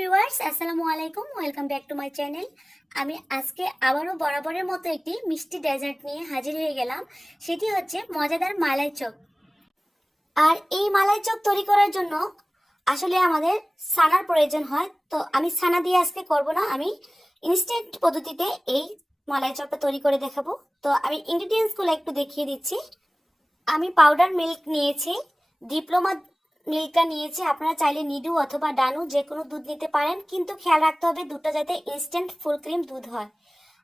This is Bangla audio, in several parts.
ভিউয়ার্স আসসালামু আলাইকুম welcome back to my channel আমি আজকে আবারও বরাবরের মতো একটি মিষ্টি ডেজার্ট নিয়ে হাজির হয়ে গেলাম, সেটি হচ্ছে মজাদার মালাই চপ। আর এই মালাই চপ তৈরি করার জন্য আসলে আমাদের সানার প্রয়োজন হয়, তো আমি সানা দিয়ে আজকে করব না, আমি ইনস্ট্যান্ট পদ্ধতিতে এই মালাই চপটা তৈরি করে দেখাবো। তো আমি ইনগ্রিডিয়েন্টসগুলো একটু দেখিয়ে দিচ্ছি। আমি পাউডার মিল্ক নিয়েছি ডিপ্লোমা মিল্কটা নিয়েছি। আপনারা চাইলে নিডু অথবা ডানু যে কোনো দুধ নিতে পারেন, কিন্তু খেয়াল রাখতে হবে দুধটা যাতে ইনস্ট্যান্ট ফুল ক্রিম দুধ হয়।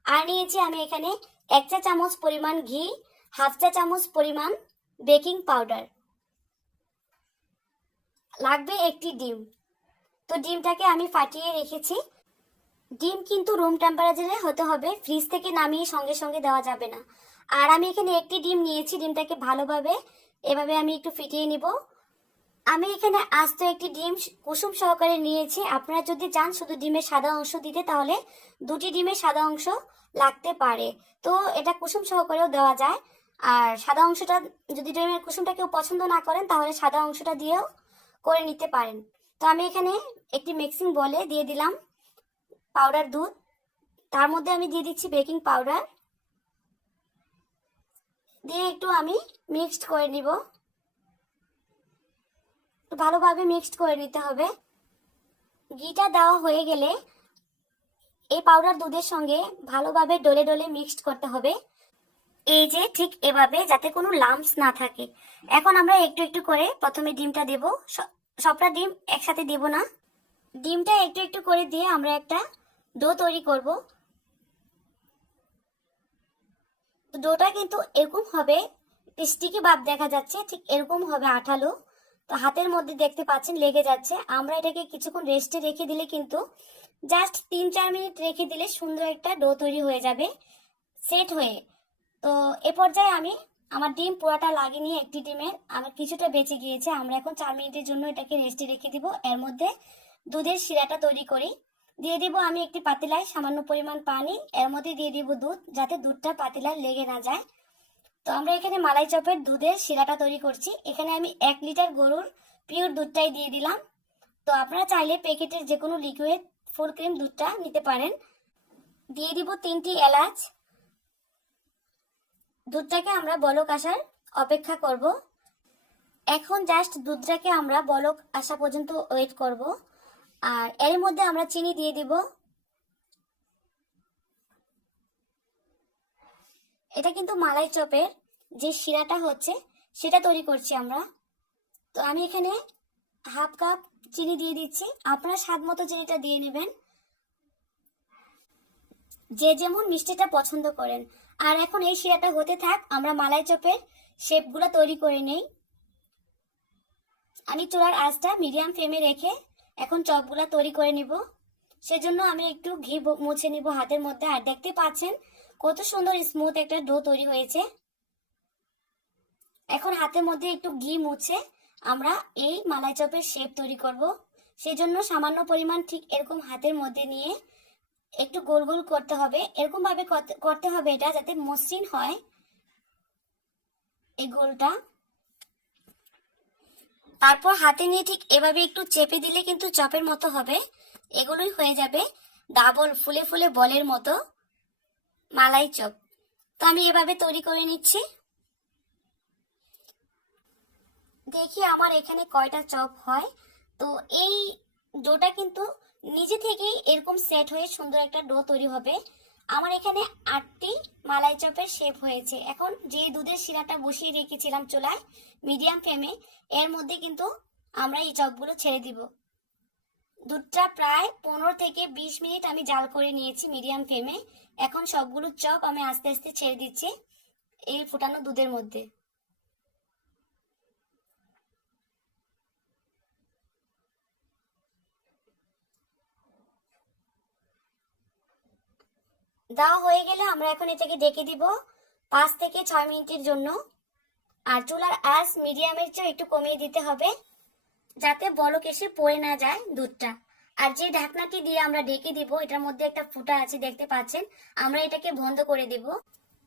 আর নিয়েছি আমি এখানে এক চা চামচ পরিমাণ ঘি, হাফ চা চামচ পরিমাণ বেকিং পাউডার। লাগবে একটি ডিম। তো ডিমটাকে আমি ফাটিয়ে রেখেছি। ডিম কিন্তু রুম টেম্পারেচারে হতে হবে ফ্রিজ থেকে নামিয়ে সঙ্গে সঙ্গে দেওয়া যাবে না। আর আমি এখানে একটি ডিম নিয়েছি, ডিমটাকে ভালোভাবে, এভাবে আমি একটু ফিটিয়ে নিব। আমি এখানে আস্ত একটি ডিম কুসুম সহকারে নিয়েছি। আপনারা যদি চান শুধু ডিমের সাদা অংশ দিতে, তাহলে দুটি ডিমের সাদা অংশ লাগতে পারে। তো এটা কুসুম সহকারেও দেওয়া যায়। আর সাদা অংশটা, যদি ডিমের কুসুমটা কেউ পছন্দ না করেন, তাহলে সাদা অংশটা দিয়েও করে নিতে পারেন। তো আমি এখানে একটি মিক্সিং বলে দিয়ে দিলাম পাউডার দুধ। তার মধ্যে আমি দিয়ে দিচ্ছি বেকিং পাউডার। দিয়ে একটু আমি মিক্সড করে নিব। ভালোভাবে মিক্সড করে নিতে হবে। ঘিটা দেওয়া হয়ে গেলে এই পাউডার দুধের সঙ্গে ভালোভাবে ডলে ডলে মিক্সড করতে হবে। এই যে ঠিক এভাবে যাতে কোনো লাম্পস না থাকে। এখন আমরা একটু একটু করে প্রথমে ডিমটা দেব। সবটা ডিম একসাথে দেব না। ডিমটা একটু একটু করে দিয়ে আমরা একটা ডো তৈরি করব। ডোটা কিন্তু এরকম হবে স্টিকি ভাব দেখা যাচ্ছে, ঠিক এরকম হবে আঠালো। হাতের মধ্যে দেখতে পাচ্ছেন, লেগে যাচ্ছে। আমরা এটাকে কিছুক্ষণ রেস্টে রেখে দিলে কিন্তু জাস্ট তিন চার মিনিট রেখে দিলে সুন্দর একটা ডো তৈরি হয়ে যাবে সেট হয়ে। তো এ পর্যায়ে আমি আমার ডিম পুরাটা লাগিয়ে নিয়ে একটি ডিমের আমার কিছুটা বেঁচে গিয়েছে। আমরা এখন চার মিনিটের জন্য এটাকে রেস্টে রেখে দিব। এর মধ্যে দুধের শিরাটা তৈরি করি। দিয়ে দিব আমি একটি পাতিলায় সামান্য পরিমাণ পানি। এর মধ্যে দিয়ে দিব দুধ যাতে দুধটা পাতিলায় লেগে না যায়। তো আমরা এখানে মালাই চপের দুধের শিরাটা তৈরি করছি। এখানে আমি এক লিটার গরুর পিওর দুধটাই দিয়ে দিলাম। তো আপনারা চাইলে প্যাকেটের যে কোনো লিকুইড ফুল ক্রিম দুধটা নিতে পারেন। দিয়ে দিব তিনটি এলাচ। দুধটাকে আমরা বলক আসার অপেক্ষা করব। এখন জাস্ট দুধটাকে আমরা বলক আসা পর্যন্ত ওয়েট করব। আর এর মধ্যে আমরা চিনি দিয়ে দিব। এটা কিন্তু মালাই চপের যে শিরাটা হচ্ছে, সেটা তৈরি করছি আমরা। তো আমি এখানে হাফ কাপ চিনি দিয়ে দিচ্ছি। আপনারা স্বাদ মতো চিনিটা দিয়ে নেবেন। যে যেমন মিষ্টিটা পছন্দ করেন। আর এখন এই শিরাটা হতে থাক, আমরা মালাই চপের শেপগুলো তৈরি করে নেই। আমি চুলার আঁচটা মিডিয়াম ফ্লেমে রেখে এখন চপগুলো তৈরি করে নিব। সেজন্য আমি একটু ঘি মুছে নিব হাতের মধ্যে। আর দেখতে পাচ্ছেন কত সুন্দর স্মুথ একটা ডো তৈরি হয়েছে। এখন হাতের মধ্যে একটু ঘি মুছে আমরা এই মালাই চপের শেপ তৈরি করব। সেজন্য সামান্য পরিমাণ ঠিক এরকম হাতের মধ্যে নিয়ে একটু গোল গোল করতে হবে। এরকম ভাবে করতে- করতে হবে এটা যাতে মসৃণ হয় এই গোলটা। তারপর হাতে নিয়ে ঠিক এভাবে একটু চেপে দিলে কিন্তু চপের মতো হবে। এগুলোই হয়ে যাবে ডাবল ফুলে ফুলে বলের মতো। মালাই চপ। তো আমি এভাবে তৈরি করে নিচ্ছি। দেখি আমার এখানে কয়টা চপ হয়। তো এই ডোটা কিন্তু নিজে থেকেই এরকম সেট হয়ে সুন্দর একটা ডো তৈরি হবে। আমার এখানে আটটি মালাই চপের শেপ হয়েছে। এখন যে দুধের শিরাটা বসিয়ে রেখেছিলাম চুলায় মিডিয়াম ফ্লেমে এর মধ্যে কিন্তু আমরা এই চপগুলো ছেড়ে দিব। দুধটা প্রায় পনেরো থেকে বিশ মিনিট আমি জাল করে নিয়েছি মিডিয়াম ফ্লেমে। এখন সবগুলো চপ আমি আস্তে আস্তে ছেড়ে দিচ্ছি এই ফুটানো দুধের মধ্যে। দেওয়া হয়ে গেলে আমরা এখন এটাকে ডেকে দিব পাঁচ থেকে ছয় মিনিটের জন্য। আর চুলার আঁচ মিডিয়ামের চেয়ে একটু কমিয়ে দিতে হবে। যাতে বলক এসে পড়ে না যায় দুধটা। আর যে ঢাকনাটি দিয়ে আমরা ডেকে দিব, এটার মধ্যে একটা ফুটা আছে, দেখতে পাচ্ছেন? আমরা এটাকে বন্ধ করে দিব,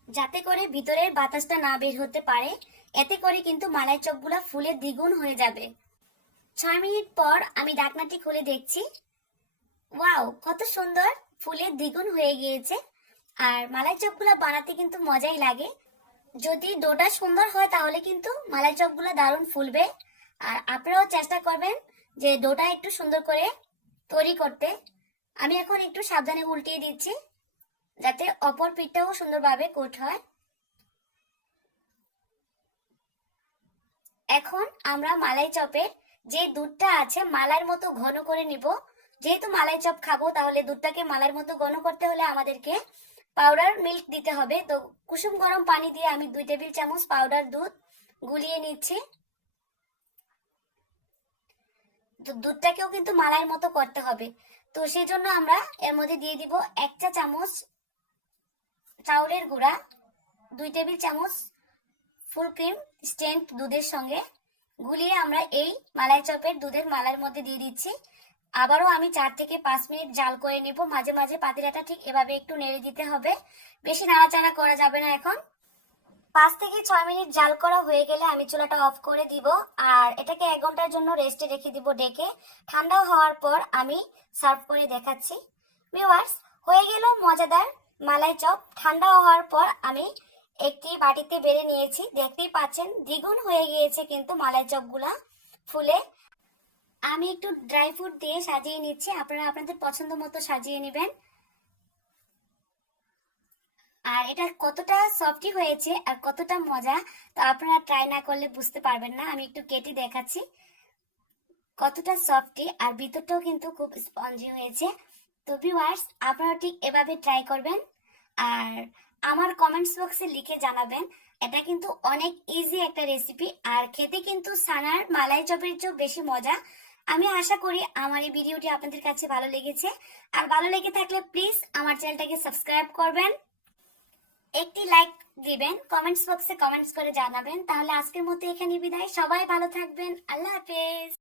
যাতে করে ভিতরের বাতাসটা না বের হতে পারে। এতে করে কিন্তু মালাই চপগুলা ফুলে দ্বিগুণ হয়ে যাবে। ছয় মিনিট পর আমি ঢাকনাটি খুলে দেখছি। ওয়াও, কত সুন্দর! ফুলের দ্বিগুণ হয়ে গিয়েছে। আর মালাই চপগুলো বানাতে কিন্তু মজাই লাগে। যদি ডোটা সুন্দর হয় তাহলে কিন্তু মালাই চপগুলো দারুণ ফুলবে। আর আপনারাও চেষ্টা করবেন যে ডোটা একটু সুন্দর করে তৈরি করতে। আমি এখন একটু সাবধানে উল্টিয়ে দিচ্ছি, যাতে অপর পিঠটাও সুন্দরভাবে কোট হয়। এখন আমরা মালাই চপের যে দুধটা আছে মালার মতো ঘন করে নিব। যেহেতু মালাই চপ খাব, তাহলে দুধটাকে মালার মতো ঘন করতে হলে আমাদেরকে পাউডার মিল্ক দিতে হবে। তো কুসুম গরম পানি দিয়ে আমি দুই টেবিল চামচ পাউডার দুধ গুলিয়ে নিচ্ছি তো দুধটাকেও কিন্তু মালাইয়ের মতো করতে হবে। তো সেই জন্য আমরা এর মধ্যে দিয়ে দিব এক চা চামচ চাউলের গুঁড়া, দুই টেবিল চামচ ফুল ক্রিম স্টেন্ট দুধের সঙ্গে। গুলিয়ে আমরা এই মালাই চপের দুধের মালার মধ্যে দিয়ে দিচ্ছি। আবারও আমি চার থেকে পাঁচ মিনিট জাল করে নেব। মাঝে মাঝে পাতিলাটা ঠিক এভাবে একটু নেড়ে দিতে হবে। বেশি নাড়াচাড়া করা যাবে না এখন। পাঁচ থেকে ছয় মিনিট জাল করা হয়ে গেলে আমি চুলাটা অফ করে দিব আর এটাকে এক ঘণ্টার জন্য রেস্টে রেখে দিব ডেকে। ঠান্ডা হওয়ার পর আমি সার্ভ করে দেখাচ্ছি। ভিউয়ার্স, হয়ে গেল মজাদার মালাই চপ। ঠান্ডা হওয়ার পর আমি একটি বাটিতে বেড়ে নিয়েছি। দেখতেই পাচ্ছেন, দ্বিগুণ হয়ে গিয়েছে কিন্তু মালাই চপগুলা ফুলে। আমি একটু ড্রাই ফ্রুট দিয়ে সাজিয়ে নিচ্ছি। আপনারা আপনাদের পছন্দ মতো সাজিয়ে নেবেন। আর এটা কতটা সফটি হয়েছে আর কতটা মজা, তো আপনারা ট্রাই না করলে বুঝতে পারবেন না। আমি একটু কেটে দেখাচ্ছি। কতটা সফটি আর ভিতরটাও কিন্তু খুব স্পঞ্জি হয়েছে। তো ভিউয়ার্স আপনারা ঠিক এভাবে ট্রাই করবেন। আর আমার কমেন্টস বক্সে লিখে জানাবেন, এটা কিন্তু অনেক ইজি একটা রেসিপি আর খেতে কিন্তু সানার মালাই চপের চেয়েও বেশি মজা। আমি আশা করি আমার এই ভিডিওটি আপনাদের কাছে ভালো লেগেছে। আর ভালো লেগে থাকলে প্লিজ আমার চ্যানেলটাকে সাবস্ক্রাইব করবেন। একটি লাইক দিবেন কমেন্টস বক্সে কমেন্টস করে জানাবেন। তাহলে আজকের মতো এখানে বিদায়। সবাই ভালো থাকবেন। আল্লাহ হাফেজ।